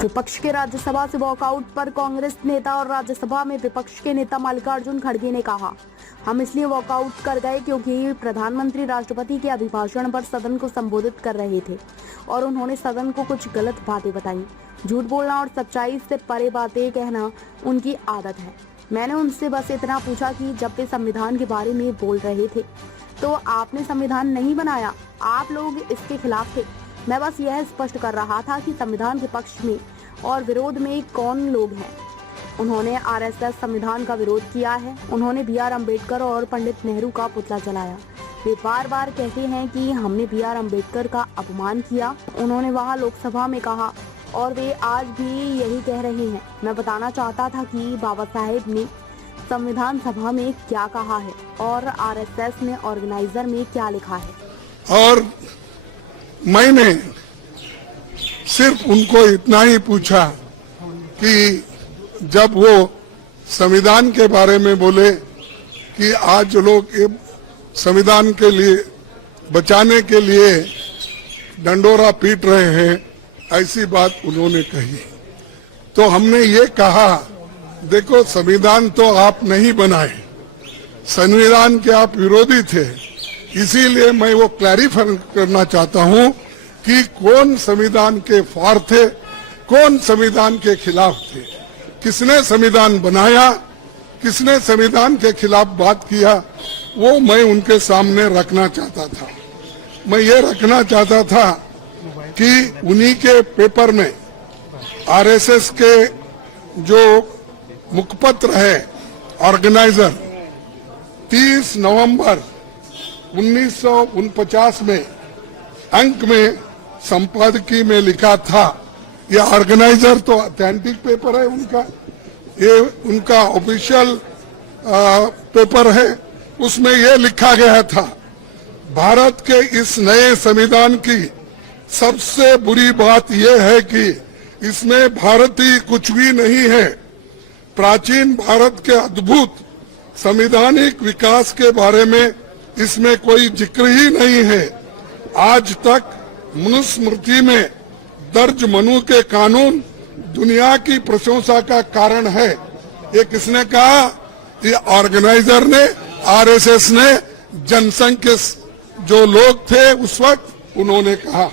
विपक्ष के राज्यसभा से वॉकआउट पर कांग्रेस नेता और राज्यसभा में विपक्ष के नेता मल्लिकार्जुन खड़गे ने कहा, हम इसलिए वॉकआउट कर गए क्योंकि प्रधानमंत्री राष्ट्रपति के अभिभाषण पर सदन को संबोधित कर रहे थे और उन्होंने सदन को कुछ गलत बातें बताई। झूठ बोलना और सच्चाई से परे बातें कहना उनकी आदत है। मैंने उनसे बस इतना पूछा कि जब वे संविधान के बारे में बोल रहे थे तो आपने संविधान नहीं बनाया, आप लोग इसके खिलाफ थे। मैं बस यह स्पष्ट कर रहा था कि संविधान के पक्ष में और विरोध में कौन लोग हैं। उन्होंने आरएसएस संविधान का विरोध किया है। उन्होंने बी.आर. अम्बेडकर और पंडित नेहरू का पुतला जलाया। वे बार बार कहते हैं कि हमने बी.आर. अम्बेडकर का अपमान किया। उन्होंने वहां लोकसभा में कहा और वे आज भी यही कह रहे हैं। मैं बताना चाहता था कि बाबा साहेब ने संविधान सभा में क्या कहा है और आरएसएस ने ऑर्गेनाइजर में क्या लिखा है। और मैंने सिर्फ उनको इतना ही पूछा कि जब वो संविधान के बारे में बोले कि आज लोग संविधान के लिए बचाने के लिए डंडोरा पीट रहे हैं, ऐसी बात उन्होंने कही तो हमने ये कहा, देखो संविधान तो आप नहीं बनाए, संविधान के आप विरोधी थे, इसीलिए मैं वो क्लैरिफाई करना चाहता हूं कि कौन संविधान के फार थे, कौन संविधान के खिलाफ थे, किसने संविधान बनाया, किसने संविधान के खिलाफ बात किया, वो मैं उनके सामने रखना चाहता था। मैं ये रखना चाहता था कि उन्हीं के पेपर में आरएसएस के जो मुखपत्र है ऑर्गेनाइजर 30 नवंबर 1949 में अंक में संपादकीय में लिखा था। ये ऑर्गेनाइजर तो ऑथेंटिक पेपर है उनका, ये उनका ऑफिशियल पेपर है। उसमें ये लिखा गया था, भारत के इस नए संविधान की सबसे बुरी बात यह है कि इसमें भारतीय कुछ भी नहीं है। प्राचीन भारत के अद्भुत संवैधानिक विकास के बारे में इसमें कोई जिक्र ही नहीं है। आज तक मनुस्मृति में दर्ज मनु के कानून दुनिया की प्रशंसा का कारण है। ये किसने कहा? ये ऑर्गेनाइजर ने, आरएसएस ने, जनसंघ के जो लोग थे उस वक्त उन्होंने कहा।